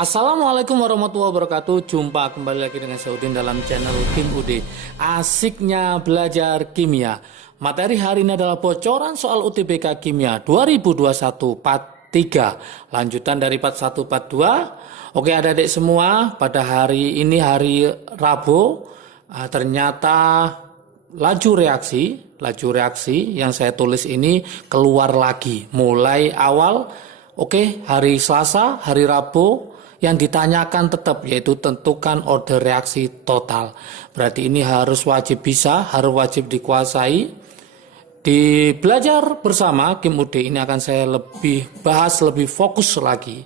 Assalamualaikum warahmatullahi wabarakatuh. Jumpa kembali lagi dengan saya Udin dalam channel Kim UD. Asiknya belajar kimia. Materi hari ini adalah bocoran soal UTBK Kimia 2021 Part 3. Lanjutan dari Part 1 Part 2. Oke adik-adik semua, pada hari ini hari Rabu, ternyata laju reaksi yang saya tulis ini keluar lagi mulai awal. Oke, hari Selasa, hari Rabu, yang ditanyakan tetap yaitu tentukan order reaksi total. Berarti ini harus wajib bisa, harus wajib dikuasai. Di belajar bersama Kim UD ini akan saya bahas lebih fokus lagi.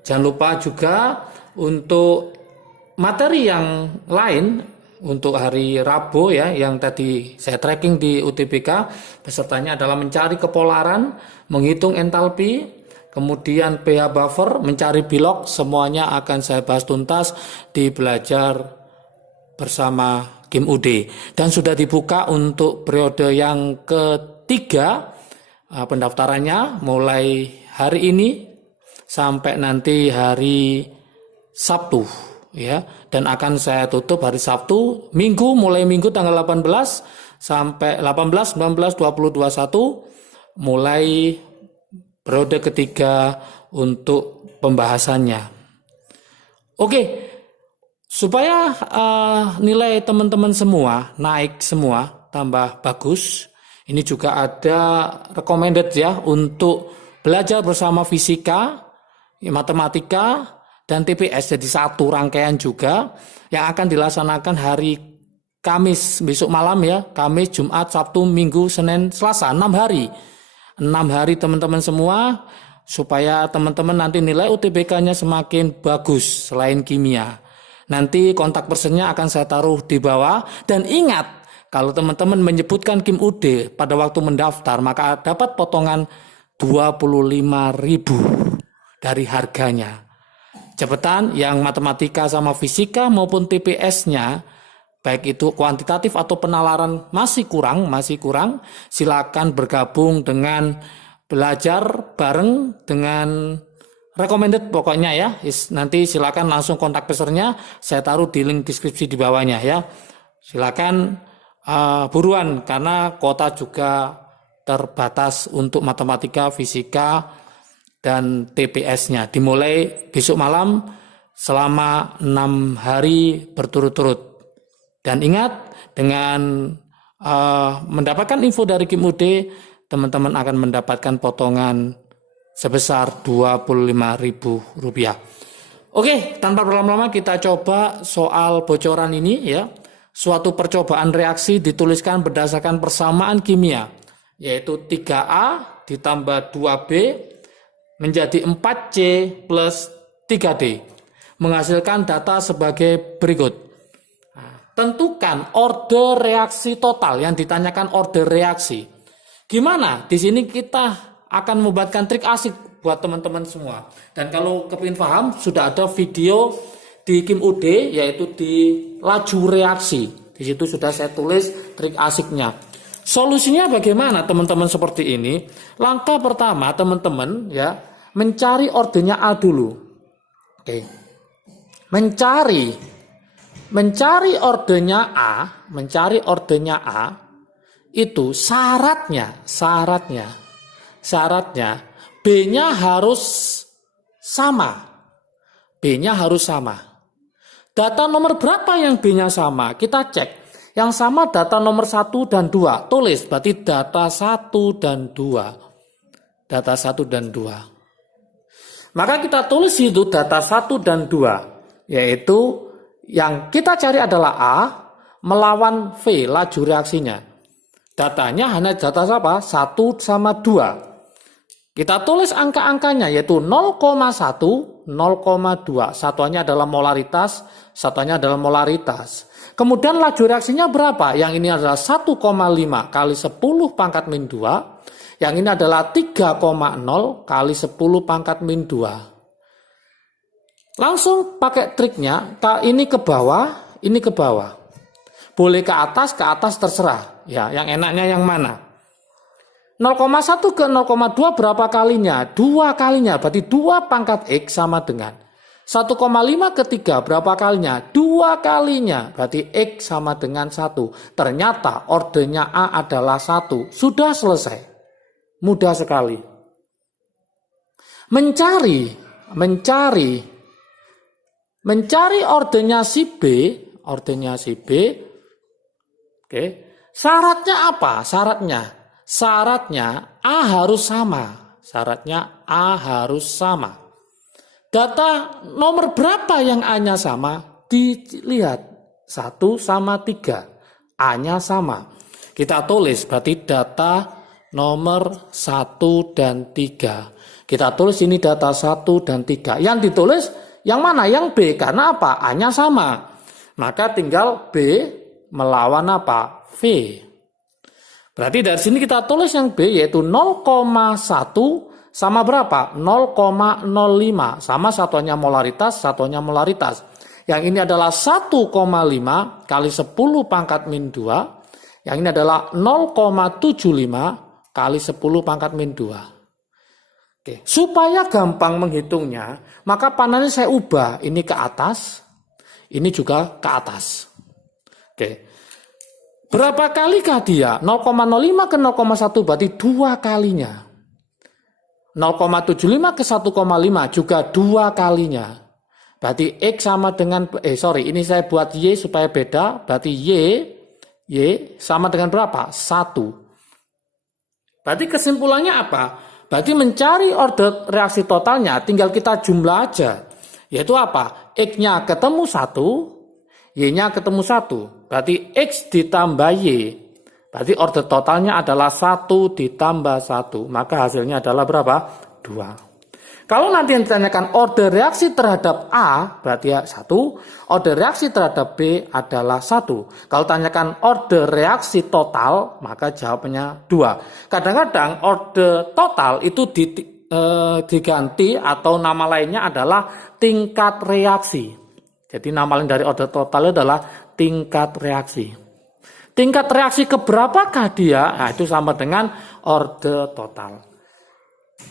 Jangan lupa juga untuk materi yang lain untuk hari Rabu ya, yang tadi saya tracking di UTBK, pesertanya adalah mencari kepolaran, menghitung entalpi, kemudian pH buffer, mencari bilok, semuanya akan saya bahas tuntas di belajar bersama Kim UD. Dan sudah dibuka untuk periode yang ketiga, pendaftarannya mulai hari ini sampai nanti hari Sabtu ya, dan akan saya tutup hari Sabtu, mulai Minggu tanggal 18 sampai 18, 19, 20, 21 mulai periode ketiga untuk pembahasannya. Oke, supaya nilai teman-teman semua naik semua, tambah bagus, ini juga ada recommended ya untuk belajar bersama fisika, matematika, dan TPS. Jadi satu rangkaian juga yang akan dilaksanakan hari Kamis, besok malam ya, Kamis, Jumat, Sabtu, Minggu, Senin, Selasa, 6 hari. 6 hari teman-teman semua, supaya teman-teman nanti nilai UTBK-nya semakin bagus selain kimia. Nanti kontak personnya akan saya taruh di bawah. Dan ingat, kalau teman-teman menyebutkan Kim UD pada waktu mendaftar, maka dapat potongan 25.000 dari harganya. Cepetan, yang matematika sama fisika maupun TPS-nya, baik itu kuantitatif atau penalaran masih kurang, silakan bergabung dengan belajar bareng dengan recommended pokoknya ya. Nanti silakan langsung kontak pesernya, saya taruh di link deskripsi di bawahnya ya. Silakan buruan karena kuota juga terbatas untuk matematika, fisika, dan TPS-nya. Dimulai besok malam selama 6 hari berturut-turut. Dan ingat, dengan mendapatkan info dari Kim UD, teman-teman akan mendapatkan potongan sebesar Rp25.000. Oke, tanpa berlama-lama kita coba soal bocoran ini ya. Suatu percobaan reaksi dituliskan berdasarkan persamaan kimia, yaitu 3A ditambah 2B menjadi 4C plus 3D. Menghasilkan data sebagai berikut. Tentukan order reaksi total, yang ditanyakan order reaksi. Gimana? Di sini kita akan membuatkan trik asik buat teman-teman semua. Dan kalau kepingin paham, sudah ada video di Kim UD, yaitu di laju reaksi. Di situ sudah saya tulis trik asiknya. Solusinya bagaimana teman-teman seperti ini? Langkah pertama teman-teman ya, mencari ordernya A dulu. Oke. Mencari ordernya A itu syaratnya B-nya harus sama. Data nomor berapa yang B-nya sama? Kita cek. Yang sama data nomor 1 dan 2. Tulis, berarti data 1 dan 2. Maka kita tulis itu data 1 dan 2, yaitu yang kita cari adalah A melawan V, laju reaksinya. Datanya hanya data apa? 1 sama 2. Kita tulis angka-angkanya, yaitu 0,1, 0,2. Satuannya adalah molaritas, Kemudian laju reaksinya berapa? Yang ini adalah 1,5 kali 10 pangkat min 2. Yang ini adalah 3,0 kali 10 pangkat min 2. Langsung pakai triknya, ini ke bawah. Boleh ke atas terserah. Ya, yang enaknya yang mana? 0,1 ke 0,2 berapa kalinya? 2 kalinya, berarti 2 pangkat X sama dengan 1,5 ke 3 berapa kalinya? 2 kalinya. Berarti X sama dengan 1. Ternyata ordernya A adalah 1. Sudah selesai. Mudah sekali. Mencari ordernya si B. Oke. Syaratnya apa? Syaratnya A harus sama. Data nomor berapa yang A-nya sama? Dilihat 1 sama 3. A-nya sama. Kita tulis berarti data nomor 1 dan 3. Kita tulis ini data 1 dan 3. Yang ditulis yang mana? Yang B. Karena apa? A-nya sama. Maka tinggal B melawan apa? V. Berarti dari sini kita tulis yang B yaitu 0,1 sama berapa? 0,05. Sama satuannya molaritas. Yang ini adalah 1,5 kali 10 pangkat min 2. Yang ini adalah 0,75 kali 10 pangkat min 2. Oke. Supaya gampang menghitungnya, maka panahnya saya ubah. Ini ke atas, ini juga ke atas. Oke. Berapa kalikah dia? 0,05 ke 0,1 berarti 2 kalinya. 0,75 ke 1,5 juga 2 kalinya. Berarti X sama dengan, ini saya buat Y supaya beda. Berarti Y sama dengan berapa? 1. Berarti kesimpulannya apa? Berarti mencari order reaksi totalnya tinggal kita jumlah aja. Yaitu apa? X-nya ketemu 1, Y-nya ketemu 1. Berarti X ditambah Y. Berarti order totalnya adalah 1 ditambah 1. Maka hasilnya adalah berapa? 2. Kalau nanti yang ditanyakan order reaksi terhadap A, berarti 1. Order reaksi terhadap B adalah 1. Kalau tanyakan order reaksi total, maka jawabannya 2. Kadang-kadang order total itu diganti atau nama lainnya adalah tingkat reaksi. Jadi nama lain dari order total adalah tingkat reaksi. Tingkat reaksi keberapakah dia? Nah, itu sama dengan order total.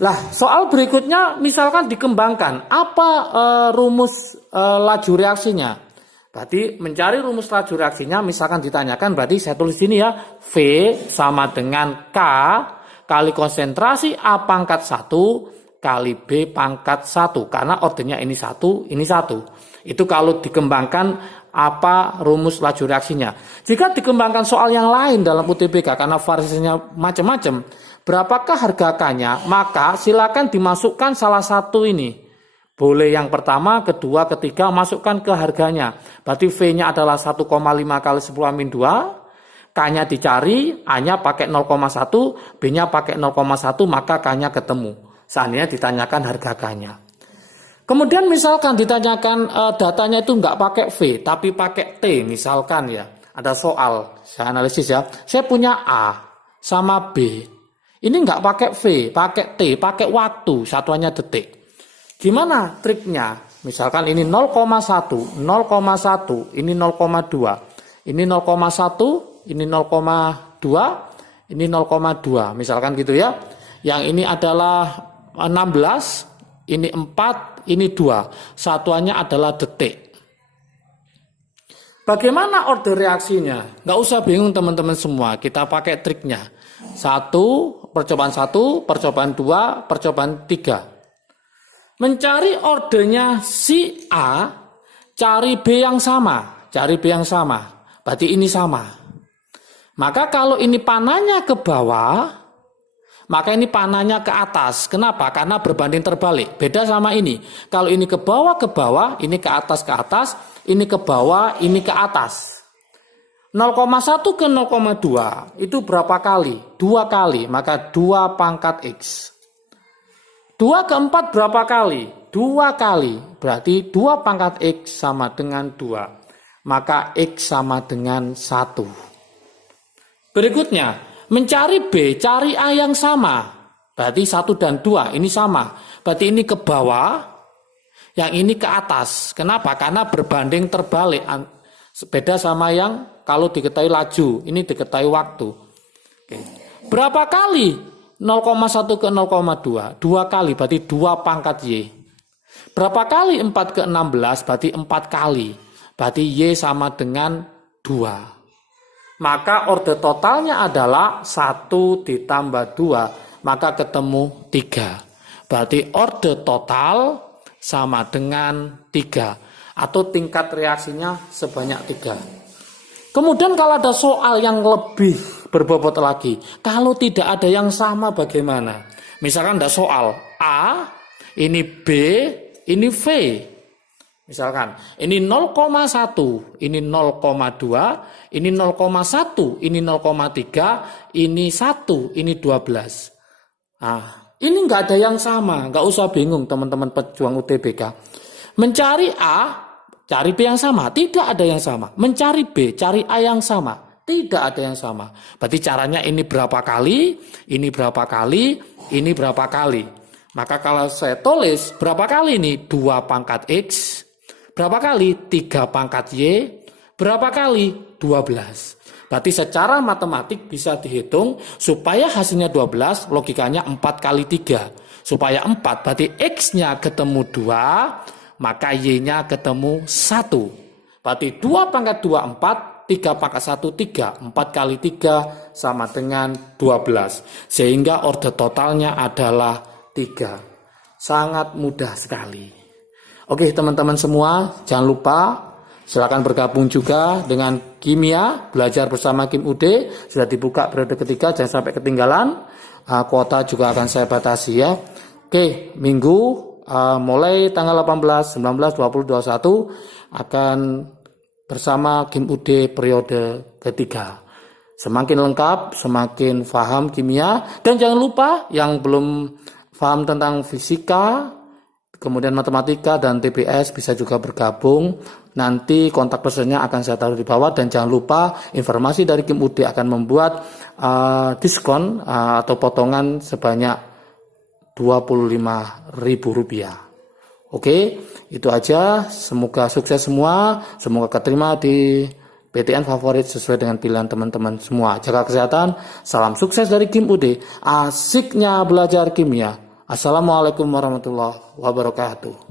Lah, soal berikutnya misalkan dikembangkan. Apa rumus laju reaksinya? Berarti mencari rumus laju reaksinya misalkan ditanyakan, berarti saya tulis sini ya. V sama dengan K kali konsentrasi A pangkat 1 kali B pangkat 1. Karena ordernya ini 1, ini 1. Itu kalau dikembangkan apa rumus laju reaksinya. Jika dikembangkan soal yang lain dalam UTBK karena variasinya macam-macam, berapakah harga K-nya? Maka silakan dimasukkan salah satu ini. Boleh yang pertama, kedua, ketiga, masukkan ke harganya. Berarti V-nya adalah 1,5 kali 10 min 2. K-nya dicari, A-nya pakai 0,1, B-nya pakai 0,1, maka K-nya ketemu. Seandainya ditanyakan harga K-nya. Kemudian misalkan ditanyakan datanya itu nggak pakai V, tapi pakai T misalkan ya. Ada soal, saya analisis ya. Saya punya A sama B. Ini nggak pakai V, pakai T, pakai waktu, satuannya detik. Gimana triknya? Misalkan ini 0,1, 0,1, ini 0,2. Ini 0,1, ini 0,2, ini 0,2. Misalkan gitu ya. Yang ini adalah 16, ini 4, ini 2. Satuannya adalah detik. Bagaimana order reaksinya? Nggak usah bingung teman-teman semua. Kita pakai triknya. 1, percobaan 1, percobaan 2, percobaan 3. Mencari ordernya si A, cari B yang sama. Cari B yang sama. Berarti ini sama. Maka kalau ini panahnya ke bawah, maka ini panahnya ke atas. Kenapa? Karena berbanding terbalik. Beda sama ini. Kalau ini ke bawah, ini ke atas, ini ke bawah, ini ke atas. 0,1 ke 0,2 itu berapa kali? 2 kali. Maka 2 pangkat X. 2 ke 4 berapa kali? 2 kali. Berarti 2 pangkat X sama dengan 2. Maka X sama dengan 1. Berikutnya, mencari B, cari A yang sama. Berarti 1 dan 2, ini sama. Berarti ini ke bawah, yang ini ke atas. Kenapa? Karena berbanding terbalik. Beda sama yang kalau diketahui laju, ini diketahui waktu. Oke. Berapa kali? 0,1 ke 0,2. 2 kali, berarti 2 pangkat Y. Berapa kali 4 ke 16? Berarti 4 kali. Berarti Y sama dengan 2. Maka orde totalnya adalah 1 ditambah 2. Maka ketemu 3. Berarti orde total sama dengan 3. Atau tingkat reaksinya sebanyak 3. Kemudian kalau ada soal yang lebih berbobot lagi. Kalau tidak ada yang sama bagaimana? Misalkan ada soal A, ini B, ini V. Misalkan ini 0,1, ini 0,2, ini 0,1, ini 0,3, ini 1, ini 12. Nah, ini nggak ada yang sama, nggak usah bingung teman-teman pejuang UTBK. Mencari A, cari B yang sama, tidak ada yang sama. Mencari B, cari A yang sama, tidak ada yang sama. Berarti caranya ini berapa kali, ini berapa kali, ini berapa kali. Maka kalau saya tulis berapa kali ini? 2 pangkat X. Berapa kali? 3 pangkat Y. Berapa kali? 12. Berarti secara matematik bisa dihitung supaya hasilnya 12, logikanya 4 kali 3. Supaya 4, berarti X-nya ketemu 2, maka Y-nya ketemu 1. Berarti 2 pangkat 2, 4. 3 pangkat 1, 3. 4 kali 3 sama dengan 12. Sehingga orde totalnya adalah 3. Sangat mudah sekali. Oke teman-teman semua, jangan lupa silakan bergabung juga dengan kimia, belajar bersama Kim UD. Sudah dibuka periode ketiga, jangan sampai ketinggalan. Kuota juga akan saya batasi ya. Oke, minggu mulai tanggal 18, 19, 20, 21 akan bersama Kim UD periode ketiga. Semakin lengkap, semakin paham kimia. Dan jangan lupa yang belum paham tentang fisika, kemudian matematika dan TPS bisa juga bergabung. Nanti kontak personnya akan saya taruh di bawah. Dan jangan lupa informasi dari Kim UD akan membuat diskon atau potongan sebanyak Rp25.000. Oke, itu aja. Semoga sukses semua. Semoga keterima di PTN favorit sesuai dengan pilihan teman-teman semua. Jaga kesehatan. Salam sukses dari Kim UD. Asiknya belajar kimia. Assalamualaikum warahmatullahi wabarakatuh.